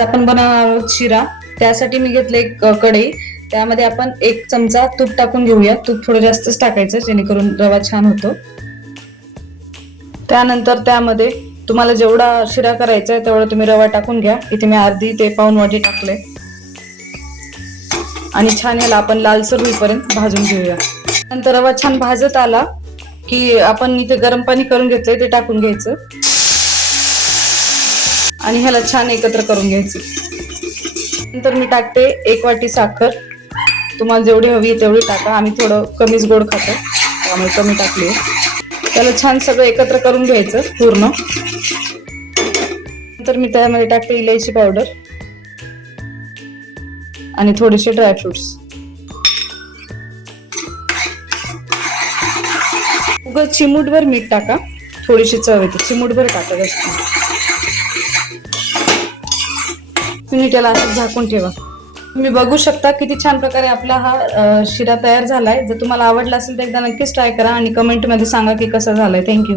आपण बनवणार आहोत शिरा. त्यासाठी मी घेतले एक कढई, त्यामध्ये आपण 1 चमचा तूप टाकून घेऊया. तूप थोडं जास्तच टाकायचं जेणेकरून रवा छान होतो. त्यानंतर त्यामध्ये तुम्हाला जेवढा शिरा करायचा आहे तेवढा तुम्ही रवा टाकून घ्या. इथे मी अर्धी ते पाऊण वाटी टाकले आणि छान याला आपण लालसर होईपर्यंत भाजून घेऊया. नंतर रवा छान भाजत आला की आपण इथे गरम पाणी करून घेतलंय ते टाकून घ्यायचं आणि ह्याला छान एकत्र करून घ्यायचं. नंतर मी टाकते 1 वाटी साखर. तुम्हाला जेवढी हवी तेवढी टाका. आम्ही थोडं कमीच गोड खातो त्यामुळे कमी टाकली. त्याला छान सगळं एकत्र करून घ्यायचं पूर्ण. नंतर मी त्यामध्ये टाकते इलायची पावडर आणि थोडेसे ड्रायफ्रुट्स. उगाच चिमूटभर मीठ टाका, थोडीशी चव येते. चिमूटभर टाका जास्त. तुम्ही त्याला असं झाकून ठेवा. तुम्ही बघू शकता किती छान प्रकारे आपला हा शिरा तयार झालाय. जर तुम्हाला आवडला असेल तर एकदा नक्कीच ट्राय करा आणि कमेंटमध्ये सांगा की कसा झालाय. थँक्यू.